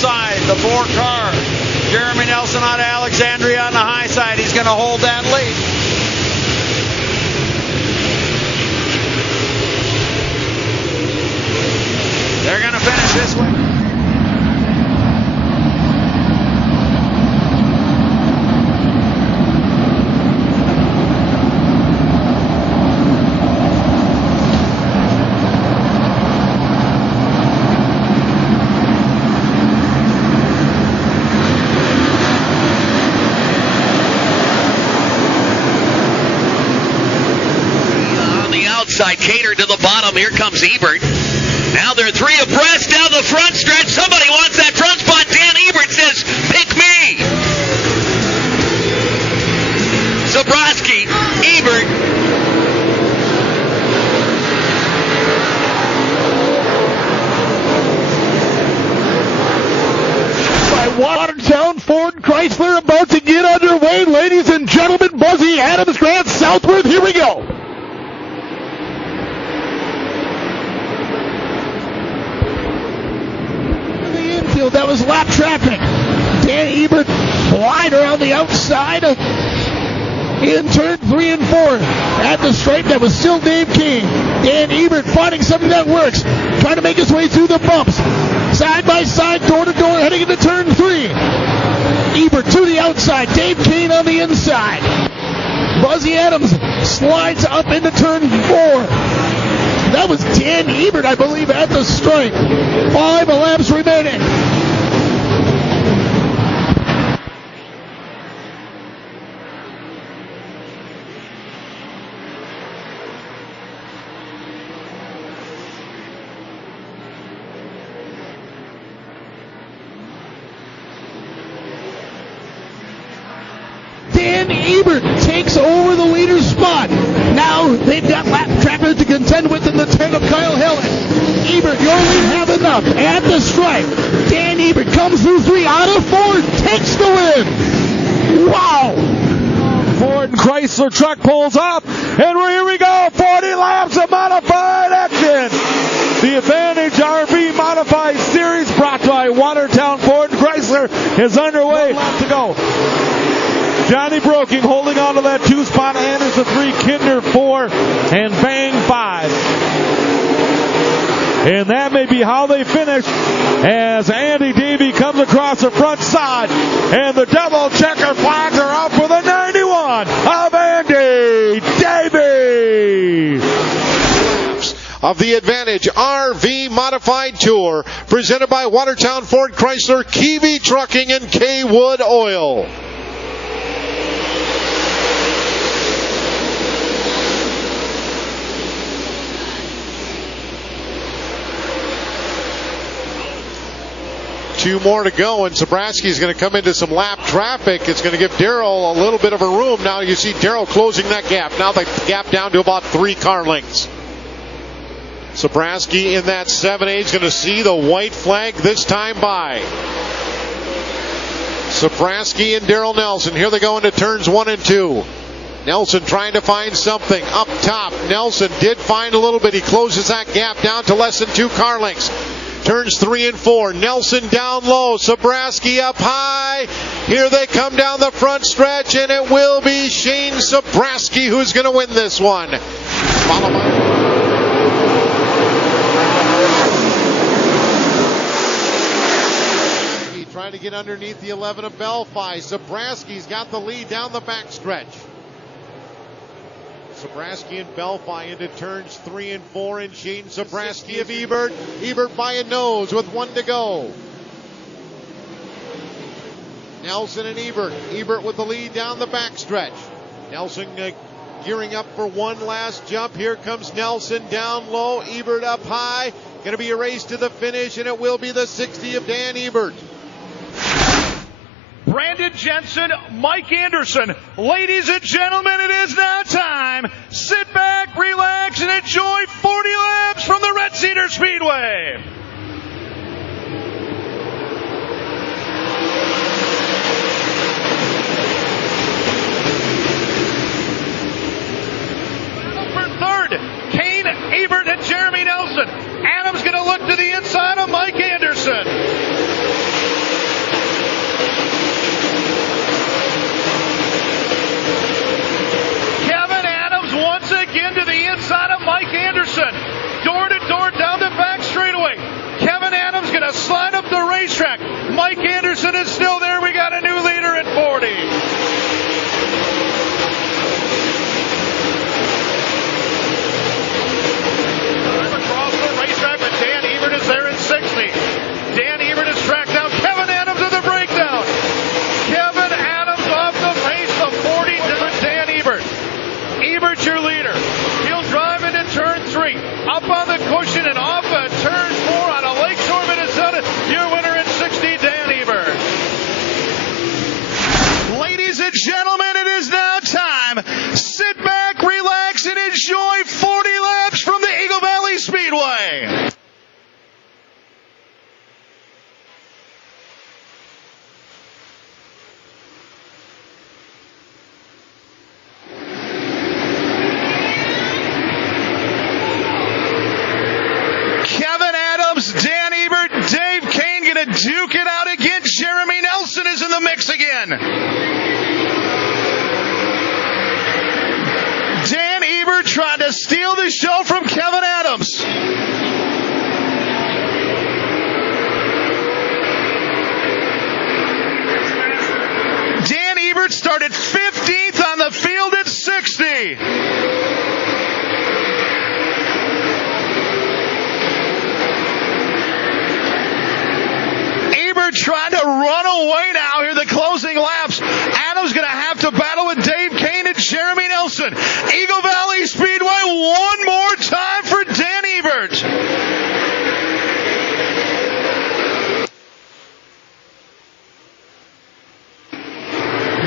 side, the 4 car. Jeremy Nelson out of Alexandria on the high side. He's going to hold that lead. They're going to finish this way. Cater to the bottom. Here comes Ebert. Now they're 3 abreast down the front stretch. Somebody wants that front spot. Dan Ebert says, pick me. Zabrowski, Ebert. By Watertown, Ford Chrysler about to get underway. Ladies and gentlemen, Buzzy Adams, Grant Southworth. Here we go. That was lap traffic. Dan Ebert wide around the outside in turn 3 and 4. At the stripe, that was still Dave King. Dan Ebert finding something that works. Trying to make his way through the bumps. Side by side, door to door, heading into turn 3. Ebert to the outside. Dave King on the inside. Buzzy Adams slides up into turn 4. That was Dan Ebert, I believe, at the stripe. 5 laps remaining. Dan Ebert takes over the leader's spot. Now they've got lap traffic to contend with in the turn of Kyle Hellick. Ebert, your lead have enough. At the stripe, Dan Ebert comes through 3 out of 4, takes the win. Wow. Ford Chrysler truck pulls up, and here we go. 40 laps of modified action. The Advantage RV Modified Series brought by Watertown Ford Chrysler is underway. 1 lap to go. Johnny Broking holding on to that 2 spot. Anderson 3, Kinder 4, and Bang 5. And that may be how they finish as Andy Davey comes across the front side. And the double checker flags are out for the 91 of Andy Davey. Of the Advantage RV Modified Tour, presented by Watertown Ford Chrysler, Kiwi Trucking, and K-Wood Oil. Two more to go, and Zabrowski's going to come into some lap traffic. It's going to give Darrell a little bit of a room. Now you see Darrell closing that gap. Now the gap down to about 3 car lengths. Zabrowski in that 7-8 is going to see the white flag this time by. Zabrowski and Darrell Nelson. Here they go into turns 1 and 2. Nelson trying to find something up top. Nelson did find a little bit. He closes that gap down to less than 2 car lengths. Turns 3 and 4. Nelson down low. Zabrowski up high. Here they come down the front stretch, and it will be Shane Zabrowski who's going to win this one. Followed by... trying to get underneath the 11 of Belfi. Zabrowski's got the lead down the backstretch. Zabrowski and Belfi into turns 3 and 4, and Shane Zabrowski of Ebert. Ebert by a nose with 1 to go. Nelson and Ebert. Ebert with the lead down the backstretch. Nelson gearing up for one last jump. Here comes Nelson down low. Ebert up high. Going to be a race to the finish, and it will be the 60 of Dan Ebert. Brandon Jensen, Mike Anderson. Ladies and gentlemen, it is now time. Sit back, relax, and enjoy 40 laps from the Red Cedar Speedway. For third, Kane, Ebert, and Jeremy Nelson. Adams going to look to the inside of Mike Anderson. Mike Anderson is still there. We got a new leader at 40. Across the racetrack, but Dan Ebert is there at 60. Dan Ebert is tracked down. Kevin Adams with the breakdown. Kevin Adams off the pace of 40 to Dan Ebert. Ebert, your leader. He'll drive into turn 3. Up on the cushion and off at turn 4 on a Lakeshore, Minnesota. Your winner at 60, Dan Ebert. Ladies and gentlemen, it is now time. Sit back, relax, and enjoy 40 laps from the Eagle Valley Speedway. Kevin Adams, Dan Ebert, Dave Kane gonna duke it out again. Jeremy Nelson is in the mix again. Dan Ebert trying to steal the show from Kevin Adams. Dan Ebert started 15th on the field at 60. Ebert trying to run away now here, the closing laps. Adams going to have to battle with Dave Kane and Jeremy Nelson. Eagle Valley Speedway one more time for Dan Ebert.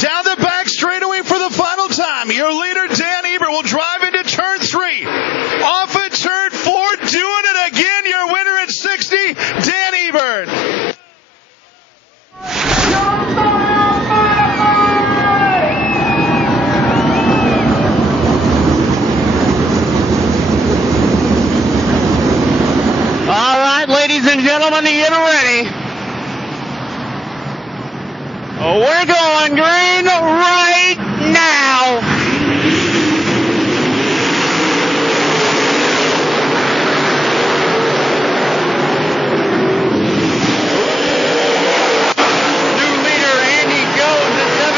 Down the back straightaway for the final time. Your leader, Dan Ebert, will drive into turn 3. Off at turn 4, doing it again. Your winner at 60, Dan Ebert. All right, ladies and gentlemen, get ready. We're going green right now. New leader Andy Jones at 73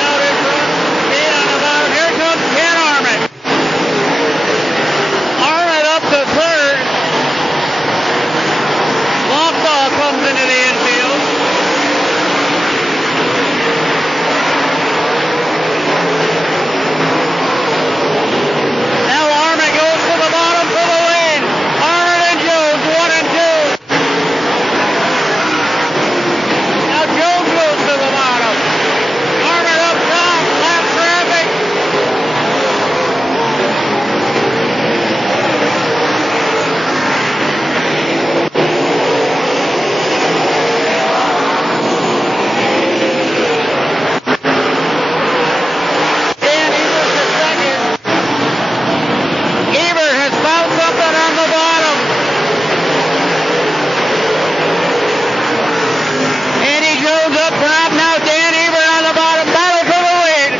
out in front. 8 on the bottom. Here comes Ken Armin. Armin up to third. Lockball comes into the infield. Now Armin goes to the bottom for the lead. Armin and Jones, 1 and 2. Now Jones goes to the bottom. Armin up top, lap traffic. Dan Ebert's at second. Ebert has found something on the bottom. Andy Jones up top. Now Dan Ebert on the bottom. Battle for the lead.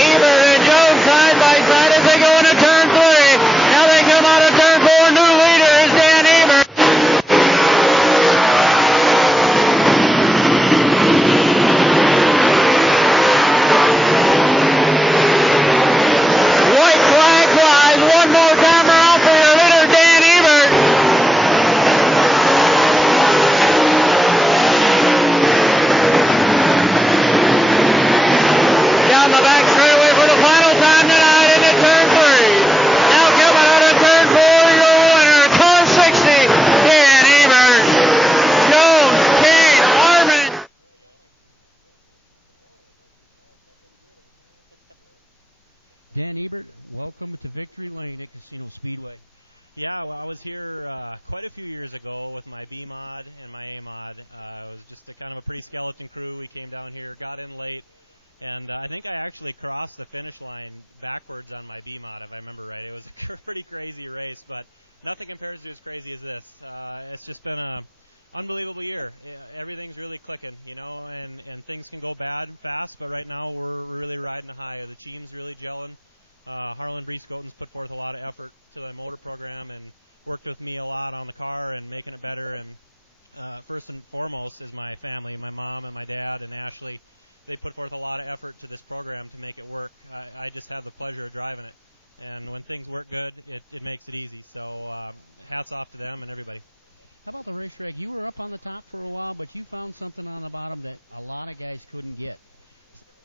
Ebert and Jones side by side as they go into turn 3. Now they come out of turn 4. New leader is Dan Ebert. White flag flies one more time around for your leader, Dan Ebert. Down the back straightaway for the final time tonight into turn 3. Now coming out of turn 4, your winner, car 60, Dan Ebert. Jones, Kane, Armin. Dan Ebert, welcome to Victory Lane at Casino Speedway. Yeah, well, I was here quite a few years ago with my B mod and my A mod. It was just a kind of a pretty skeleton crew. We came down here, got in late, and I think I actually crossed the finish line backwards on my B mod, if I remember right. It was a pretty crazy race, but nothing compares to as crazy as this. It's just been a Unbelievable year. Everything's really clicking, and things can go bad fast, but right now we're really riding the high. The team's really gelling. Harlan Breescoten's put forth a lot of effort to the motor program and worked with me a lot on the car and making it better. And first and foremost is my family, my mom and my dad and Ashley. They put forth a lot of effort to this program to make it work. I just have the pleasure of driving it. And when things work good, it makes it easy. So hats off to them and everybody. How about the racetrack? You were up on the top for a while, but you found something on the bottom that a lot of guys couldn't get.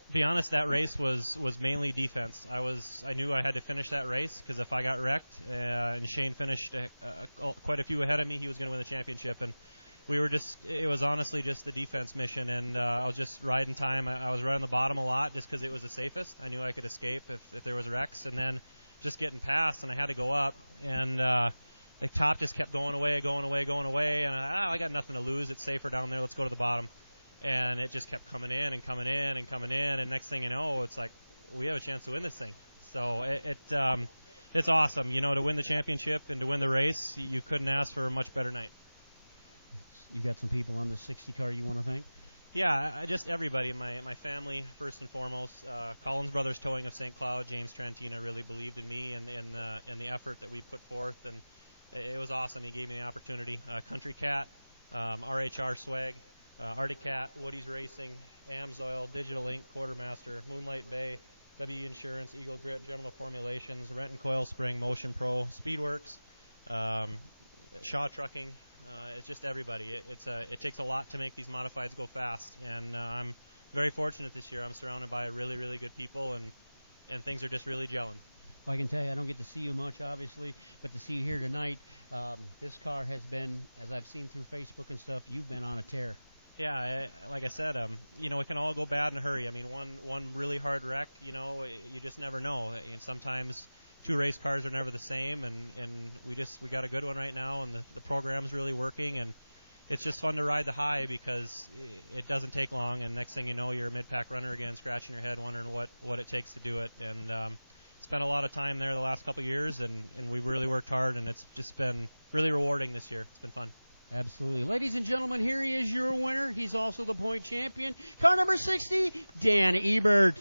To be honest, that race was mainly defense. I knew I had to finish that race because if I got wrecked and Shane finished quite a few ahead of me, he was going to win the championship. And it was honestly just the defense mission, and I was just riding time. I was riding the bottom a lot just because it was the safest. I knew I could escape if there was wrecks, and then just getting past, and I had to go up, and the top just kept going away, and I got nothing to lose. It's safer down there. Let's go to the bottom. And it just kept coming in, and next thing you know, it's like we have a chance to win this thing. So it's awesome, to win the championship and to win the race. You couldn't ask for a much better night. You got some people on the 60 car you want to thank? Yeah, just everybody. My family, first and foremost. Collins Brothers Towing of St. Cloud, James Trantina really believed in me and the effort that we put forth, and it was awesome. He gave me the opportunity. Country Cat, RHR Swag, Arctic Cat, Woody's Racing, Amsoil, Digital Ink, Quartermaster, Moonlight Bay, W Insurance, Eagle Grit, General Formulations, Rent and Coil Spring, Motion Pro, Speedworks, Shaw Trucking. It's just everybody. It takes a lot to make these modifieds go fast, and I'm very fortunate this year. I'm surrounded by really, really good people, and things are just really gelling. Well, I can tell you, I don't get to see you much, obviously, but to see you here tonight, this car has been, as I've seen through Facebook and stuff, you've been on a tear. Yeah, like I said, it can all go bad in a hurry. I mean, one really hard wreck, you just never know. And sometimes two race cars are never the same, and we got a good one right now, and the program's really working, and it's just fun to ride the high because it doesn't take long, and next thing you know, you're a mid-pack runner again, scratching your head, wondering what it takes to do it. And spent a lot of time there the last couple of years, and we've really worked hard, and it's just been really rewarding this year. It's been fun. Absolutely. Ladies and gentlemen, here he is, your winner. He's also the point champion. Car number 60, Dan Ebert.